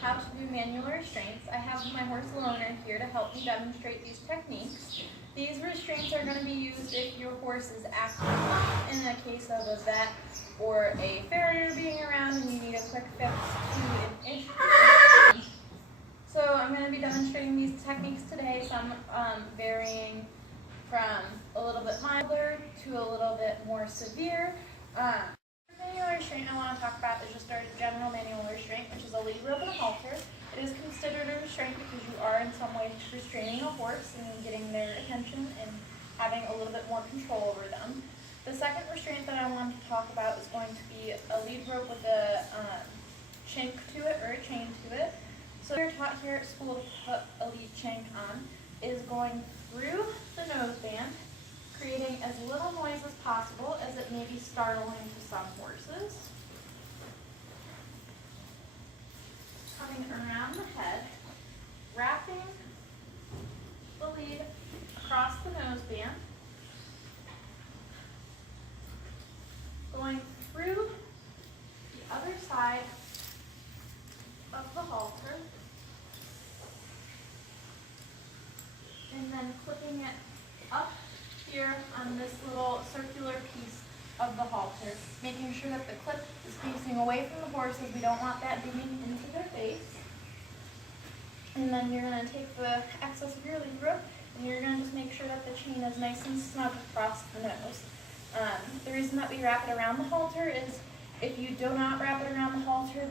how to do manual restraints. I have my horse Loner here to help me demonstrate these techniques. These restraints are going to be used if your horse is acting up in a case of a vet or a farrier being around and you need a quick fix to an issue. So I'm going to be demonstrating these techniques today, some varying from a little bit milder to a little bit more severe. Manual restraint I want to talk about is just our general manual restraint, which is a lead rope and a halter. It is considered a restraint because you are in some way restraining a horse and getting their attention and having a little bit more control over them. The second restraint that I want to talk about is going to be a lead rope with a chink to it or a chain to it. So we're taught here at school to put a lead chink on is going through the noseband, creating as little noise as possible as it may be startling to some horses. Coming around the head, wrapping the lead across the noseband, going through the other side of the halter, and then clipping it up here on this little circular piece of the halter, making sure that the clip is facing away from the horse as we don't want that digging into their face. And then you're going to take the excess of your lead rope and you're going to just make sure that the chain is nice and snug across the nose. The reason that we wrap it around the halter is if you do not wrap it around the halter,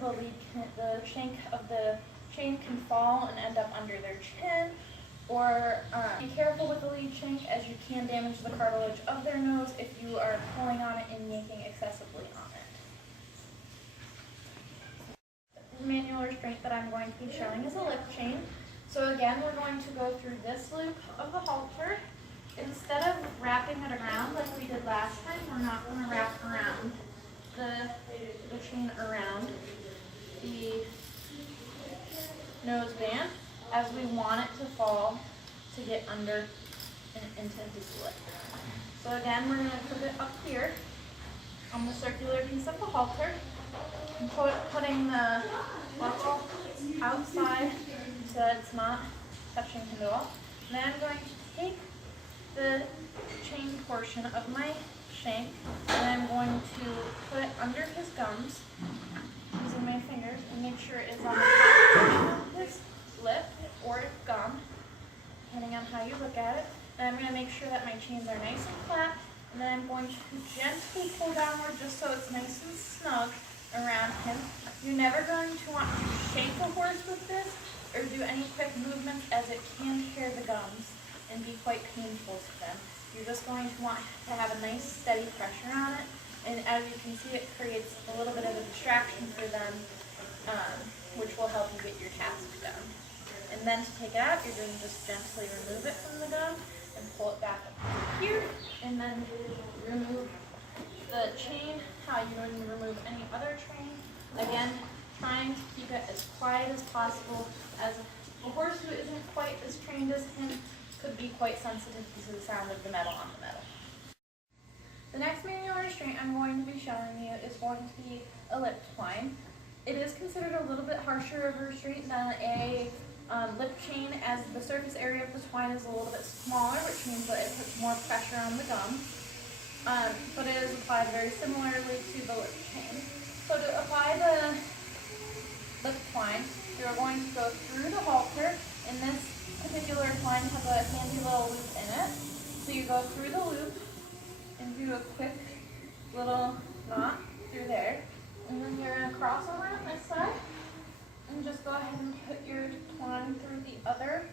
the shank of the chain can fall and end up under their chin. Or be careful with the lead shank as you can damage the cartilage of their nose if you are pulling on it and yanking excessively on it. The manual restraint that I'm going to be showing is a lip chain. So again, we're going to go through this loop of the halter. Instead of wrapping it around like we did last time, we're not going to wrap around the chain around the noseband, as we want it to fall to get under and into his lip. So again, we're going to put it up here on the circular piece of the halter, and putting the buckle outside so that it's not touching him at all. And then I'm going to take the chain portion of my shank and I'm going to put it under his gums using my fingers and make sure it is on the top portion of his lip or gum, depending on how you look at it. And I'm going to make sure that my chains are nice and flat, and then I'm going to gently pull downward just so it's nice and snug around him. You're never going to want to shake a horse with this or do any quick movements as it can tear the gums and be quite painful to them. You're just going to want to have a nice steady pressure on it, and as you can see, it creates a little bit of a distraction for them, which will help you get your task done. And then to take it out, you're going to just gently remove it from the gum and pull it back up here, and then remove the chain how you would remove any other chain. Again, trying to keep it as quiet as possible, as a horse who isn't quite as trained as him could be quite sensitive to the sound of the metal on the metal. The next manual restraint I'm going to be showing you is going to be a lip twine. It is considered a little bit harsher of a restraint than a lip chain, as the surface area of the twine is a little bit smaller, which means that it puts more pressure on the gum. But it is applied very similarly to the lip chain. So to apply the lip twine, you're going to go through the halter, and this particular twine has a handy little loop in it. So you go through the loop and do a quick little knot through there, and then you're going to cross over on this side and just go ahead and put your twine through the other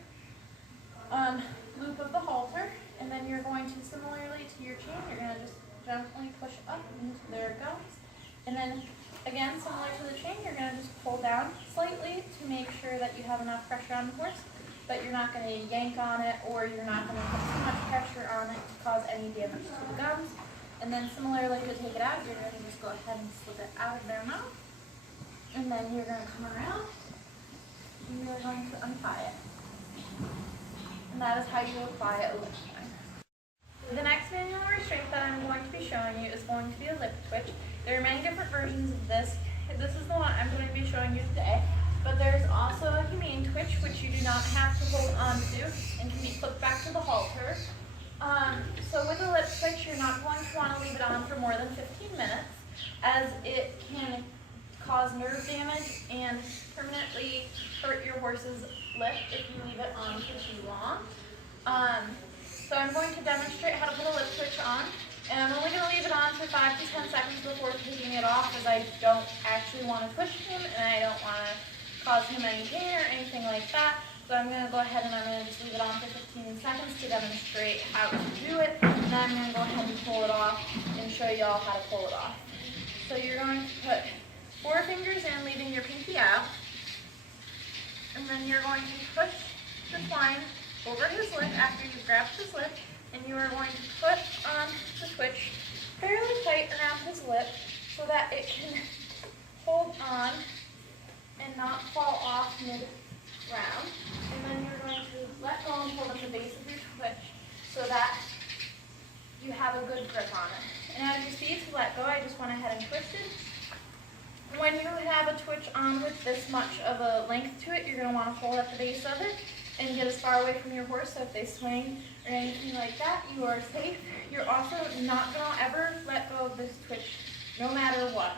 loop of the halter, and then you're going to, similarly to your chain, you're going to just gently push up into their gums, and then again, similar to the chain, you're going to just pull down slightly to make sure that you have enough pressure on the horse, but you're not going to yank on it, or you're not going to put too much pressure on it to cause any damage to the gums. And then similarly, to take it out, you're going to just go ahead and slip it out of their mouth, and then you're going to come around and you're going to untie it. And that is how you apply a lip twine. The next manual restraint that I'm going to be showing you is going to be a lip twitch. There are many different versions of this. This is the one I'm going to be showing you today, but there are twitch, which you do not have to hold on to and can be clipped back to the halter. So with a lip twitch, you're not going to want to leave it on for more than 15 minutes, as it can cause nerve damage and permanently hurt your horse's lip if you leave it on for too long. So I'm going to demonstrate how to put a lip twitch on, and I'm only going to leave it on for 5 to 10 seconds before taking it off, as I don't actually want to twitch him and I don't want to cause him any pain or anything like that. So I'm going to go ahead and I'm going to just leave it on for 15 seconds to demonstrate how to do it, and then I'm going to go ahead and pull it off and show you all how to pull it off. So you're going to put 4 fingers in, leaving your pinky out, and then you're going to push the twine over his lip after you've grabbed his lip, and you are going to put on the twitch fairly tight around his lip so that it can hold on and not fall off mid-round. And then you're going to let go and hold up the base of your twitch so that you have a good grip on it. And as you see, to let go, I just went ahead and twisted. When you have a twitch on with this much of a length to it, you're going to want to hold up the base of it and get as far away from your horse, so if they swing or anything like that, you are safe. You're also not going to ever let go of this twitch, no matter what,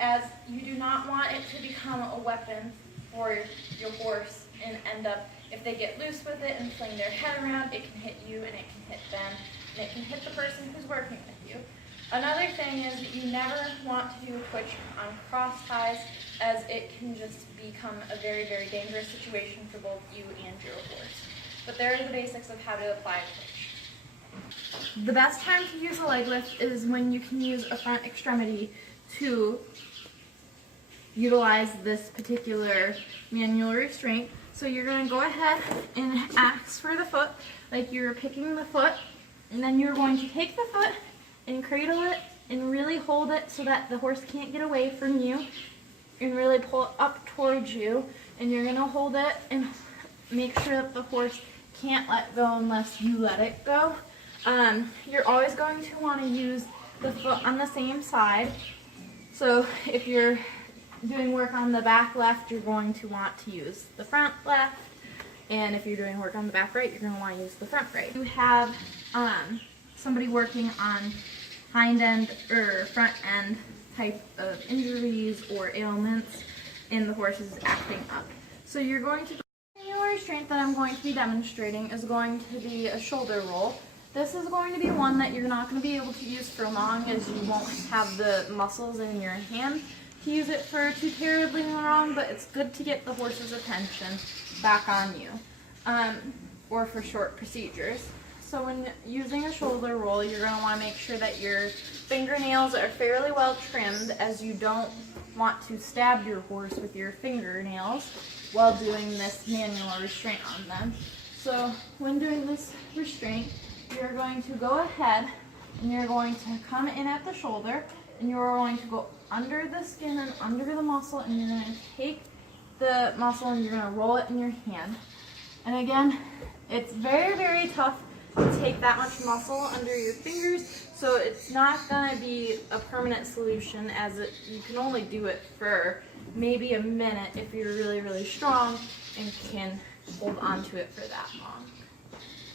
as you do not want it to become a weapon for your horse and end up, if they get loose with it and fling their head around, it can hit you and it can hit them, and it can hit the person who's working with you. Another thing is that you never want to do a twitch on cross ties, as it can just become a very, very dangerous situation for both you and your horse. But there are the basics of how to apply a twitch. The best time to use a leg lift is when you can use a front extremity to utilize this particular manual restraint. So you're going to go ahead and ask for the foot, like you're picking the foot, and then you're going to take the foot and cradle it and really hold it so that the horse can't get away from you, and really pull it up towards you, and you're going to hold it and make sure that the horse can't let go unless you let it go. You're always going to want to use the foot on the same side. So if you're doing work on the back left, you're going to want to use the front left, and if you're doing work on the back right, you're going to want to use the front right. You have somebody working on hind end or front end type of injuries or ailments, and the horse is acting up. So you're going to, the manual restraint that I'm going to be demonstrating is going to be a shoulder roll. This is going to be one that you're not going to be able to use for long, as you won't have the muscles in your hand to use it for too terribly long, but it's good to get the horse's attention back on you, or for short procedures. So when using a shoulder roll, you're going to want to make sure that your fingernails are fairly well trimmed, as you don't want to stab your horse with your fingernails while doing this manual restraint on them. So when doing this restraint, you're going to go ahead and you're going to come in at the shoulder, and you're going to go under the skin and under the muscle, and you're going to take the muscle and you're going to roll it in your hand. And again, it's very, very tough to take that much muscle under your fingers, so it's not going to be a permanent solution, as you can only do it for maybe a minute if you're really, really strong and can hold on to it for that long.